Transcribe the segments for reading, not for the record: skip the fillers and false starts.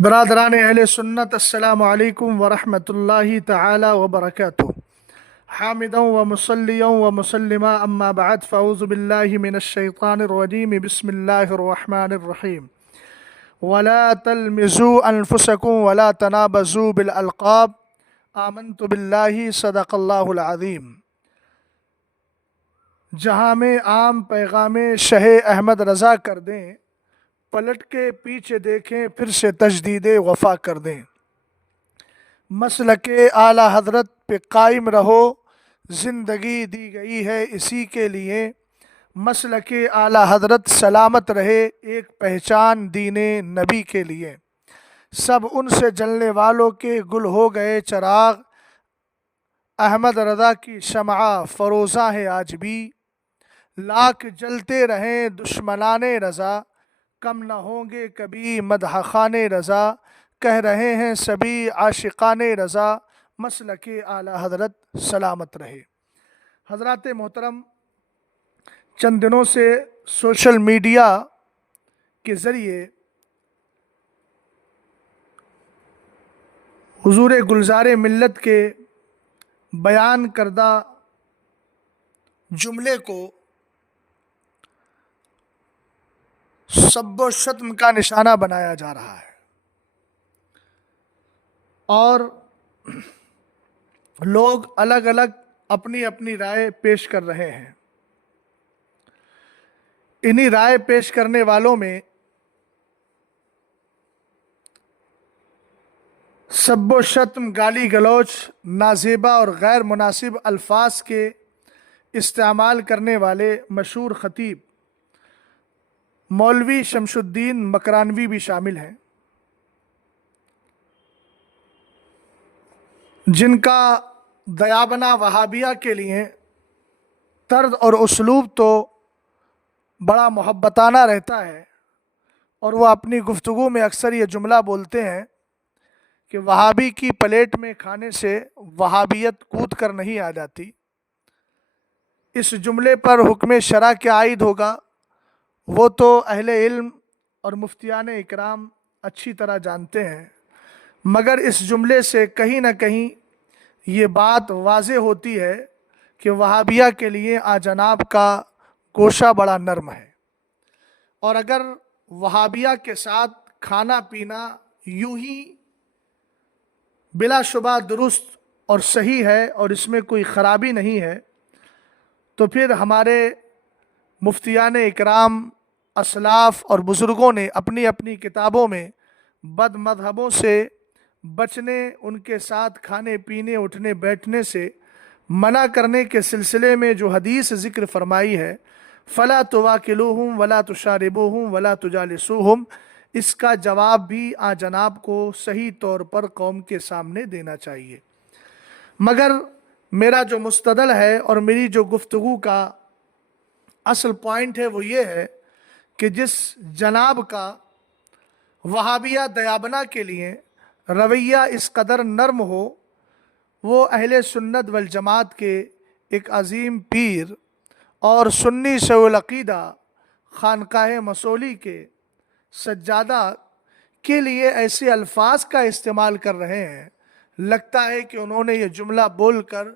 برادران اہل سنت، السلام علیکم ورحمۃ تعالی وبرکاتہ۔ حامدا و مصلیا و مسلما اما بعد فاعوذ باللہ من الشیطان الرجیم، بسم اللہ الرحمن الرحیم۔ ولا تلمزوا انفسکم ولا تنابزوا بالالقاب، آمنت باللہ، صدق اللہ العظیم۔ جہاں میں عام پیغام شہ احمد رضا کر دیں، پلٹ کے پیچھے دیکھیں پھر سے تجدید وفا کر دیں۔ مسلک اعلی حضرت پہ قائم رہو، زندگی دی گئی ہے اسی کے لیے۔ مسلک اعلی حضرت سلامت رہے، ایک پہچان دین نبی کے لیے۔ سب ان سے جلنے والوں کے گل ہو گئے چراغ، احمد رضا کی شمع فروزاں ہے آج بھی۔ لاکھ جلتے رہیں دشمنان رضا، کم نہ ہوں گے کبھی مدح خوان رضا۔ کہہ رہے ہیں سبھی عاشقان رضا، مسلک اعلی حضرت سلامت رہے۔ حضرات محترم، چند دنوں سے سوشل میڈیا کے ذریعے حضور گلزار ملت کے بیان کردہ جملے کو سب و شتم کا نشانہ بنایا جا رہا ہے، اور لوگ الگ الگ اپنی اپنی رائے پیش کر رہے ہیں۔ انہی رائے پیش کرنے والوں میں سب و شتم، گالی گلوچ، نازیبا اور غیر مناسب الفاظ کے استعمال کرنے والے مشہور خطیب مولوی شمس الدین مکرانوی بھی شامل ہیں، جن کا دیابنا وہابیہ کے لیے طرز اور اسلوب تو بڑا محبتانہ رہتا ہے، اور وہ اپنی گفتگو میں اکثر یہ جملہ بولتے ہیں کہ وہابی کی پلیٹ میں کھانے سے وہابیت کود کر نہیں آ جاتی۔ اس جملے پر حکم شرع کیا عائد ہوگا وہ تو اہل علم اور مفتیان اکرام اچھی طرح جانتے ہیں، مگر اس جملے سے کہیں نہ کہیں یہ بات واضح ہوتی ہے کہ وہابیہ کے لیے جناب کا گوشہ بڑا نرم ہے، اور اگر وہابیہ کے ساتھ کھانا پینا یوں ہی بلا شبہ درست اور صحیح ہے اور اس میں کوئی خرابی نہیں ہے، تو پھر ہمارے مفتیان اکرام، اسلاف اور بزرگوں نے اپنی اپنی کتابوں میں بد مذہبوں سے بچنے، ان کے ساتھ کھانے پینے اٹھنے بیٹھنے سے منع کرنے کے سلسلے میں جو حدیث ذکر فرمائی ہے، فلا تواکلوہم ولا تشاربوہم ولا تجالسوہم، اس کا جواب بھی جناب کو صحیح طور پر قوم کے سامنے دینا چاہیے۔ مگر میرا جو مستدل ہے اور میری جو گفتگو کا اصل پوائنٹ ہے وہ یہ ہے کہ جس جناب کا وہابیہ دیابنا کے لیے رویہ اس قدر نرم ہو، وہ اہل سنت والجماعت کے ایک عظیم پیر اور سنی شیوع العقیدہ خانقاہ مصولی کے سجادہ کے لیے ایسے الفاظ کا استعمال کر رہے ہیں، لگتا ہے کہ انہوں نے یہ جملہ بول کر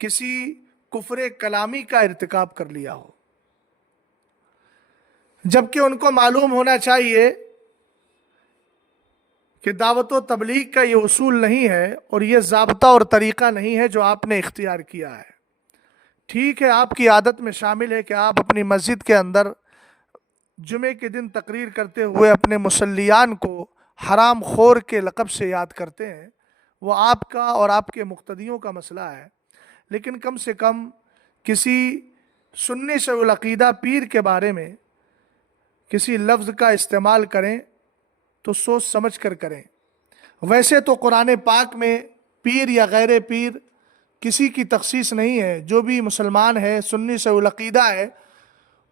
کسی کفر کلامی کا ارتکاب کر لیا ہو، جبکہ ان کو معلوم ہونا چاہیے کہ دعوت و تبلیغ کا یہ اصول نہیں ہے اور یہ ضابطہ اور طریقہ نہیں ہے جو آپ نے اختیار کیا ہے۔ ٹھیک ہے، آپ کی عادت میں شامل ہے کہ آپ اپنی مسجد کے اندر جمعے کے دن تقریر کرتے ہوئے اپنے مصلیان کو حرام خور کے لقب سے یاد کرتے ہیں، وہ آپ کا اور آپ کے مقتدیوں کا مسئلہ ہے، لیکن کم سے کم کسی سنی شیوع العقیدہ پیر کے بارے میں کسی لفظ کا استعمال کریں تو سوچ سمجھ کر کریں۔ ویسے تو قرآن پاک میں پیر یا غیر پیر کسی کی تخصیص نہیں ہے، جو بھی مسلمان ہے، سنی شیوع العقیدہ ہے،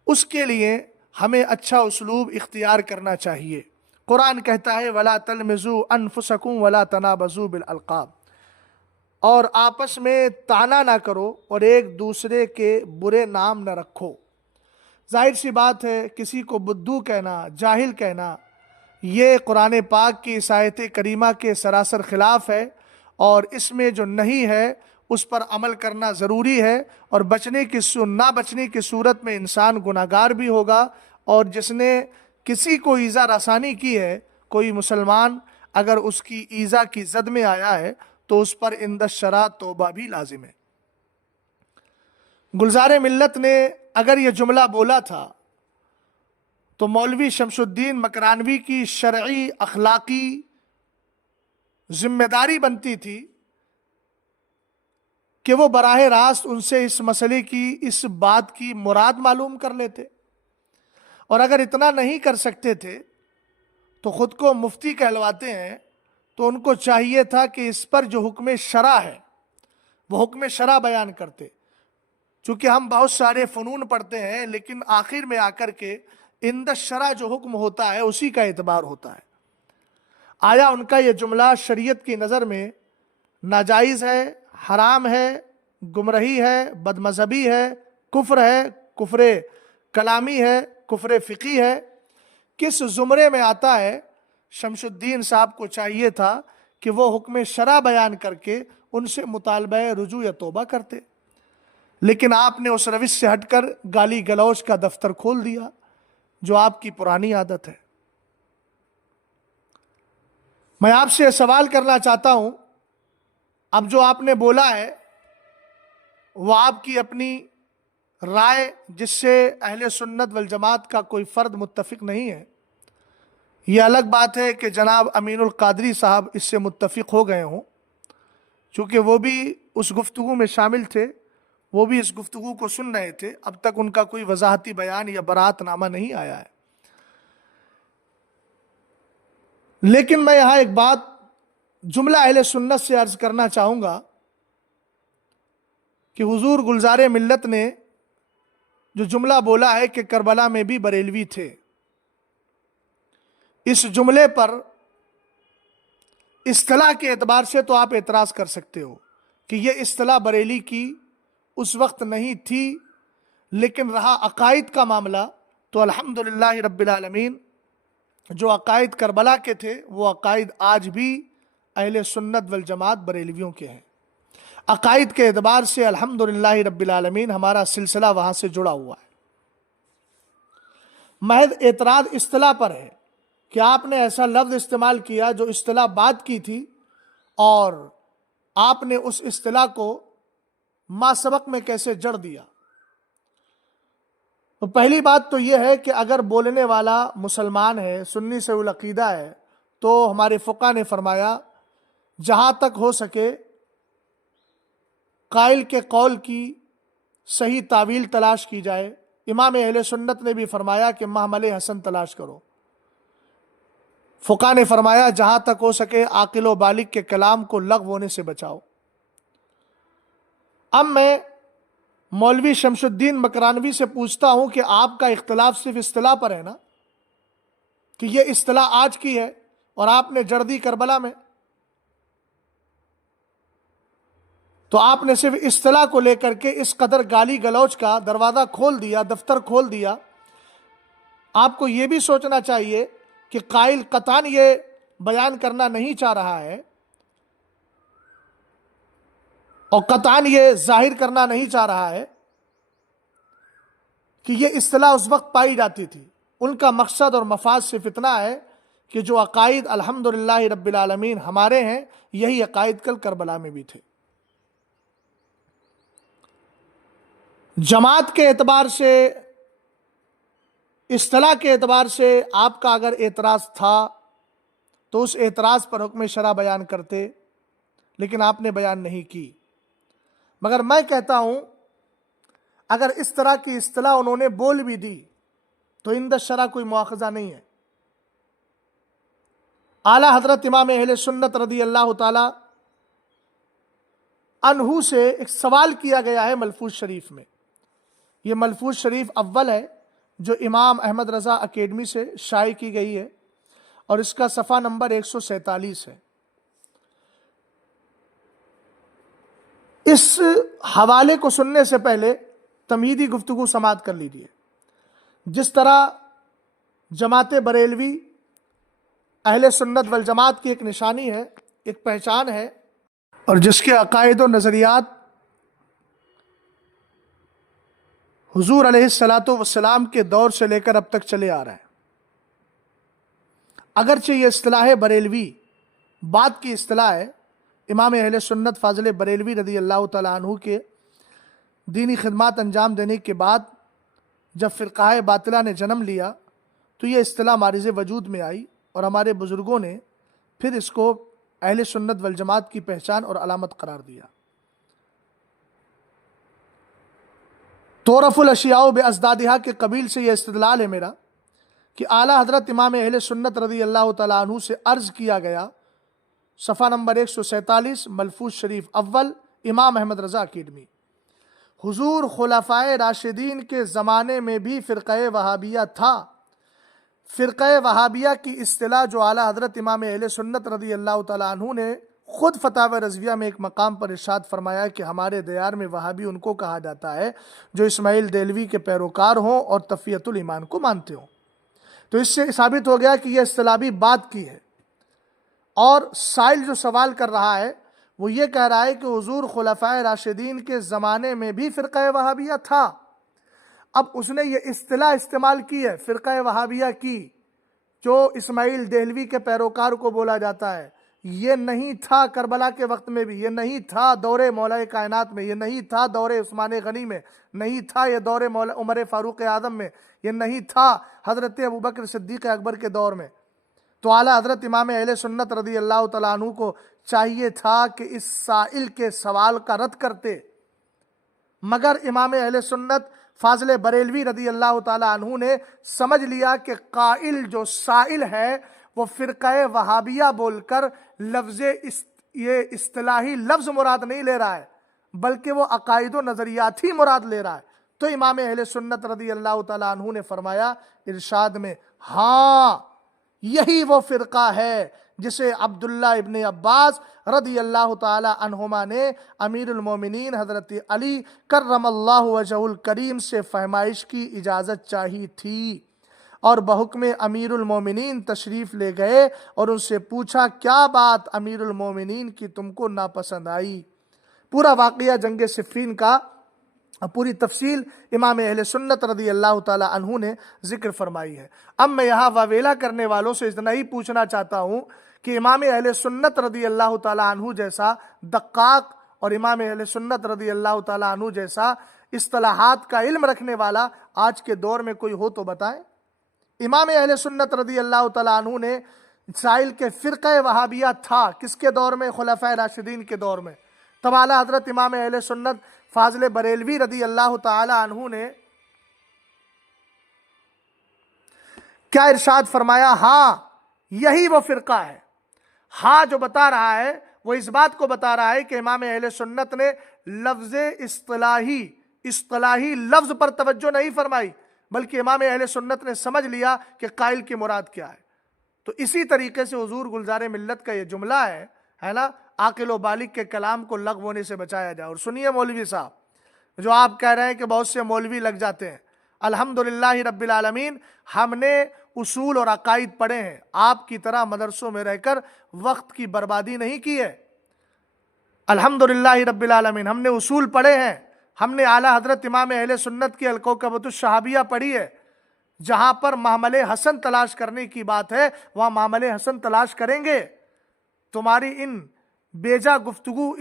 اس کے لیے ہمیں اچھا اسلوب اختیار کرنا چاہیے۔ قرآن کہتا ہے وَلَا تَلْمِزُوا أَنفُسَكُمْ وَلَا تَنَابَزُوا بِالْأَلْقَابِ، اور آپس میں طعنہ نہ کرو اور ایک دوسرے کے برے نام نہ رکھو۔ ظاہر سی بات ہے، کسی کو بدھو کہنا، جاہل کہنا، یہ قرآن پاک کی اس آیت کریمہ کے سراسر خلاف ہے، اور اس میں جو نہیں ہے اس پر عمل کرنا ضروری ہے، اور نہ بچنے کی صورت میں انسان گناہگار بھی ہوگا، اور جس نے کسی کو ایذا رسانی کی ہے، کوئی مسلمان اگر اس کی ایذا کی زد میں آیا ہے تو اس پر عند الشرع توبہ بھی لازم ہے۔ گلزار ملت نے اگر یہ جملہ بولا تھا تو مولوی شمس الدین مکرانوی کی شرعی اخلاقی ذمہ داری بنتی تھی کہ وہ براہ راست ان سے اس مسئلے کی، اس بات کی مراد معلوم کر لیتے، اور اگر اتنا نہیں کر سکتے تھے تو خود کو مفتی کہلواتے ہیں، تو ان کو چاہیے تھا کہ اس پر جو حکم شرع ہے وہ حکم شرع بیان کرتے۔ چونکہ ہم بہت سارے فنون پڑھتے ہیں لیکن آخر میں آ کر کے عند الشرع جو حکم ہوتا ہے اسی کا اعتبار ہوتا ہے۔ آیا ان کا یہ جملہ شریعت کی نظر میں ناجائز ہے، حرام ہے، گمراہی ہے، بد مذہبی ہے، کفر کلامی ہے، کفر فقہی ہے، کس زمرے میں آتا ہے؟ شمس الدین صاحب کو چاہیے تھا کہ وہ حکم شرع بیان کر کے ان سے مطالبہ رجوع یا توبہ کرتے، لیکن آپ نے اس روش سے ہٹ کر گالی گلوچ کا دفتر کھول دیا، جو آپ کی پرانی عادت ہے۔ میں آپ سے سوال کرنا چاہتا ہوں، اب جو آپ نے بولا ہے وہ آپ کی اپنی رائے، جس سے اہل سنت والجماعت کا کوئی فرد متفق نہیں ہے۔ یہ الگ بات ہے کہ جناب امین القادری صاحب اس سے متفق ہو گئے ہوں، چونکہ وہ بھی اس گفتگو میں شامل تھے، وہ بھی اس گفتگو کو سن رہے تھے، اب تک ان کا کوئی وضاحتی بیان یا برات نامہ نہیں آیا ہے۔ لیکن میں یہاں ایک بات جملہ اہل سنت سے عرض کرنا چاہوں گا کہ حضور گلزار ملت نے جو جملہ بولا ہے کہ کربلا میں بھی بریلوی تھے، اس جملے پر اصطلاح کے اعتبار سے تو آپ اعتراض کر سکتے ہو کہ یہ اصطلاح بریلی کی اس وقت نہیں تھی، لیکن رہا عقائد کا معاملہ تو الحمدللہ رب العالمین، جو عقائد کربلا کے تھے وہ عقائد آج بھی اہل سنت والجماعت بریلویوں کے ہیں۔ عقائد کے اعتبار سے الحمدللہ رب العالمین ہمارا سلسلہ وہاں سے جڑا ہوا ہے۔ محض اعتراض اصطلاح پر ہے کہ آپ نے ایسا لفظ استعمال کیا جو اصطلاح بات کی تھی، اور آپ نے اس اصطلاح کو ما سبق میں کیسے جڑ دیا۔ تو پہلی بات تو یہ ہے کہ اگر بولنے والا مسلمان ہے، سنی سے العقیدہ ہے، تو ہمارے فقہ نے فرمایا جہاں تک ہو سکے قائل کے قول کی صحیح تعویل تلاش کی جائے۔ امام اہل سنت نے بھی فرمایا کہ محمل حسن تلاش کرو۔ فقہ نے فرمایا جہاں تک ہو سکے عاقل و بالغ کے کلام کو لغو ہونے سے بچاؤ۔ اب میں مولوی شمس الدین مکرانوی سے پوچھتا ہوں کہ آپ کا اختلاف صرف اصطلاح پر ہے نا، کہ یہ اصطلاح آج کی ہے اور آپ نے جڑ دی کربلا میں، تو آپ نے صرف اصطلاح کو لے کر کے اس قدر گالی گلوچ کا دروازہ کھول دیا، دفتر کھول دیا۔ آپ کو یہ بھی سوچنا چاہیے کہ قائل قطعاً یہ بیان کرنا نہیں چاہ رہا ہے اور قطعاً یہ ظاہر کرنا نہیں چاہ رہا ہے کہ یہ اصطلاح اس وقت پائی جاتی تھی۔ ان کا مقصد اور مفاد صرف اتنا ہے کہ جو عقائد الحمدللہ رب العالمین ہمارے ہیں، یہی عقائد کل کربلا میں بھی تھے۔ جماعت کے اعتبار سے، اصطلاح کے اعتبار سے آپ کا اگر اعتراض تھا تو اس اعتراض پر حکم شرع بیان کرتے، لیکن آپ نے بیان نہیں کی۔ مگر میں کہتا ہوں اگر اس طرح کی اصطلاح انہوں نے بول بھی دی تو عند الشرع کوئی مواخذہ نہیں ہے۔ اعلیٰ حضرت امام اہل سنت رضی اللہ تعالی عنہ سے ایک سوال کیا گیا ہے ملفوظ شریف میں۔ یہ ملفوظ شریف اول ہے جو امام احمد رضا اکیڈمی سے شائع کی گئی ہے، اور اس کا صفحہ نمبر 147 ہے۔ اس حوالے کو سننے سے پہلے تمہیدی گفتگو سماعت کر لیجیے۔ جس طرح جماعت بریلوی اہل سنت والجماعت کی ایک نشانی ہے، ایک پہچان ہے، اور جس کے عقائد و نظریات حضور علیہ الصلاۃ والسلام کے دور سے لے کر اب تک چلے آ رہے ہیں۔ اگرچہ یہ اصطلاح بریلوی بعد کی اصطلاح ہے، امام اہل سنت فاضل بریلوی رضی اللہ تعالیٰ عنہ کے دینی خدمات انجام دینے کے بعد جب فرقہ باطلہ نے جنم لیا تو یہ اصطلاح معرض وجود میں آئی، اور ہمارے بزرگوں نے پھر اس کو اہل سنت والجماعت کی پہچان اور علامت قرار دیا۔ تعرف الاشیاء بازدادها کے قبیل سے یہ استدلال ہے میرا کہ اعلیٰ حضرت امام اہل سنت رضی اللہ تعالیٰ عنہ سے عرض کیا گیا، صفحہ نمبر 147 ملفوظ شریف اول، امام احمد رضا اکیڈمی، حضور خلفائے راشدین کے زمانے میں بھی فرقہ وہابیہ تھا۔ فرقہ وہابیہ کی اصطلاح جو اعلیٰ حضرت امام اہل سنت رضی اللہ تعالیٰ عنہ نے خود فتاوی رضویہ میں ایک مقام پر ارشاد فرمایا کہ ہمارے دیار میں وہابی ان کو کہا جاتا ہے جو اسماعیل دہلوی کے پیروکار ہوں اور تفیۃ الایمان کو مانتے ہوں۔ تو اس سے ثابت ہو گیا کہ یہ اصطلاح بھی بعد کی ہے، اور سائل جو سوال کر رہا ہے وہ یہ کہہ رہا ہے کہ حضور خلفائے راشدین کے زمانے میں بھی فرقہ وہابیہ تھا۔ اب اس نے یہ اصطلاح استعمال کی ہے فرقہ وہابیہ کی، جو اسماعیل دہلوی کے پیروکار کو بولا جاتا ہے۔ یہ نہیں تھا کربلا کے وقت میں بھی، یہ نہیں تھا دور مولا کائنات میں، یہ نہیں تھا دور عثمان غنی میں، نہیں تھا یہ دور عمر فاروق اعظم میں، یہ نہیں تھا حضرت ابوبکر صدیق اکبر کے دور میں۔ تو اعلیٰ حضرت امام اہل سنت رضی اللہ تعالیٰ عنہ کو چاہیے تھا کہ اس سائل کے سوال کا رد کرتے، مگر امام اہل سنت فاضل بریلوی رضی اللہ تعالیٰ عنہ نے سمجھ لیا کہ قائل جو سائل ہے وہ فرقہ وہابیہ بول کر یہ اصطلاحی لفظ مراد نہیں لے رہا ہے، بلکہ وہ عقائد و نظریات ہی مراد لے رہا ہے۔ تو امام اہل سنت رضی اللہ تعالیٰ عنہ نے فرمایا ارشاد میں، ہاں یہی وہ فرقہ ہے جسے عبداللہ ابن عباس رضی اللہ تعالی عنہما نے امیر المومنین حضرت علی کرم اللہ وجہہ الکریم سے فہمائش کی اجازت چاہی تھی، اور بحکم امیر المومنین تشریف لے گئے اور ان سے پوچھا کیا بات امیر المومنین کی تم کو ناپسند آئی۔ پورا واقعہ جنگ صفین کا پوری تفصیل امام اہل سنت رضی اللہ تعالی عنہ نے ذکر فرمائی ہے۔ اب میں یہاں واویلا کرنے والوں سے اتنا ہی پوچھنا چاہتا ہوں کہ امام اہل سنت رضی اللہ تعالی عنہ جیسا دقاق اور امام اہل سنت رضی اللہ تعالی عنہ جیسا اصطلاحات کا علم رکھنے والا آج کے دور میں کوئی ہو تو بتائیں۔ امام اہل سنت رضی اللہ تعالی عنہ نے سائل کے فرقہ وہابیہ تھا کس کے دور میں؟ خلفائے راشدین کے دور میں۔ تب اعلیٰ حضرت امام اہل سنت فاضل بریلوی رضی اللہ تعالی عنہ نے کیا ارشاد فرمایا؟ ہاں یہی وہ فرقہ ہے۔ ہاں جو بتا رہا ہے وہ اس بات کو بتا رہا ہے کہ امام اہل سنت نے لفظ اصطلاحی لفظ پر توجہ نہیں فرمائی، بلکہ امام اہل سنت نے سمجھ لیا کہ قائل کی مراد کیا ہے۔ تو اسی طریقے سے حضور گلزار ملت کا یہ جملہ ہے نا، عاقل و بالغ کے کلام کو لغو ہونے سے بچایا جائے۔ اور سنیے مولوی صاحب، جو آپ کہہ رہے ہیں کہ بہت سے مولوی لگ جاتے ہیں، الحمدللہ رب العالمین ہم نے اصول اور عقائد پڑھے ہیں، آپ کی طرح مدرسوں میں رہ کر وقت کی بربادی نہیں کی ہے۔ الحمدللہ رب العالمین ہم نے اصول پڑھے ہیں، ہم نے اعلیٰ حضرت امام اہل سنت کی الکوکبۃ الشہابیہ پڑھی ہے۔ جہاں پر محمل حسن تلاش کرنے کی بات ہے وہاں محمل حسن تلاش کریں گے۔ تمہاری ان بیجا گفتگو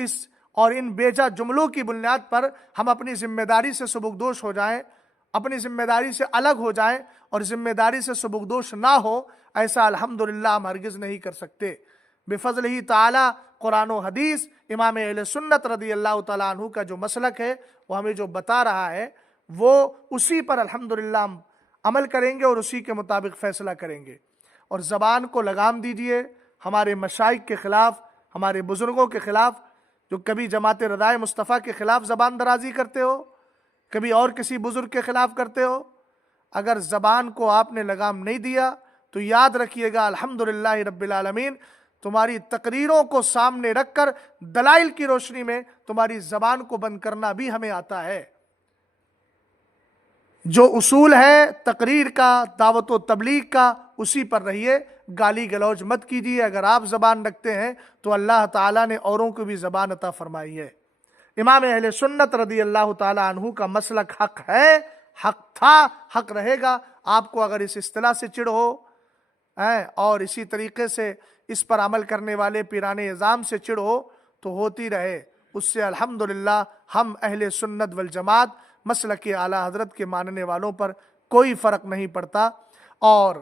اور ان بیجا جملوں کی بنیاد پر ہم اپنی ذمہ داری سے سبکدوش ہو جائیں، اپنی ذمہ داری سے الگ ہو جائیں اور ذمہ داری سے سبکدوش نہ ہو، ایسا الحمدللہ ہم ہرگز نہیں کر سکتے۔ بفضلہ تعالی قرآن و حدیث امام اہل سنت رضی اللہ تعالیٰ عنہ کا جو مسلک ہے وہ ہمیں جو بتا رہا ہے وہ اسی پر الحمدللہ ہم عمل کریں گے اور اسی کے مطابق فیصلہ کریں گے۔ اور زبان کو لگام دیجئے ہمارے مشائخ کے خلاف، ہمارے بزرگوں کے خلاف، جو کبھی جماعت رضائے مصطفیٰ کے خلاف زبان درازی کرتے ہو، کبھی اور کسی بزرگ کے خلاف کرتے ہو، اگر زبان کو آپ نے لگام نہیں دیا تو یاد رکھیے گا الحمدللہ رب العالمین تمہاری تقریروں کو سامنے رکھ کر دلائل کی روشنی میں تمہاری زبان کو بند کرنا بھی ہمیں آتا ہے۔ جو اصول ہے تقریر کا، دعوت و تبلیغ کا، اسی پر رہیے۔ گالی گلوچ مت کیجیے. اگر آپ زبان رکھتے ہیں تو اللہ تعالیٰ نے اوروں کو بھی زبان عطا فرمائی ہے. امام اہل سنت رضی اللہ تعالیٰ عنہ کا مسلک حق ہے، حق تھا، حق رہے گا. آپ کو اگر اس اصطلاح سے چڑ ہو اور اسی طریقے سے اس پر عمل کرنے والے پیران اعظام سے چڑ ہو تو ہوتی رہے. اس سے الحمدللہ ہم اہل سنت والجماعت مسلک اعلیٰ حضرت کے ماننے والوں پر کوئی فرق نہیں پڑتا. اور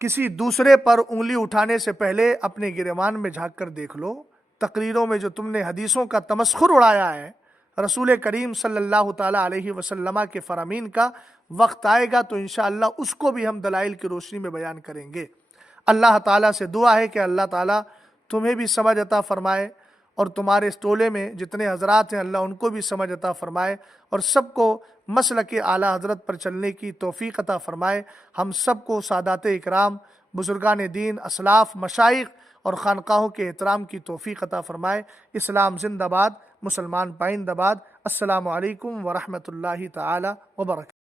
کسی دوسرے پر انگلی اٹھانے سے پہلے اپنے گریبان میں جھانک کر دیکھ لو. تقریروں میں جو تم نے حدیثوں کا تمسخر اڑایا ہے، رسول کریم صلی اللہ تعالیٰ علیہ وسلم کے فرامین کا، وقت آئے گا تو انشاءاللہ اس کو بھی ہم دلائل کی روشنی میں بیان کریں گے. اللہ تعالیٰ سے دعا ہے کہ اللہ تعالیٰ تمہیں بھی سمجھ عطا فرمائے، اور تمہارے اس ٹولے میں جتنے حضرات ہیں اللہ ان کو بھی سمجھ عطا فرمائے، اور سب کو مسلک اعلیٰ حضرت پر چلنے کی توفیق عطا فرمائے. ہم سب کو سادات اکرام، بزرگان دین، اسلاف، مشائخ اور خانقاہوں کے احترام کی توفیق عطا فرمائے. اسلام زندہ باد، مسلمان پائندہ باد. السلام علیکم ورحمۃ اللہ تعالی وبرکاتہ.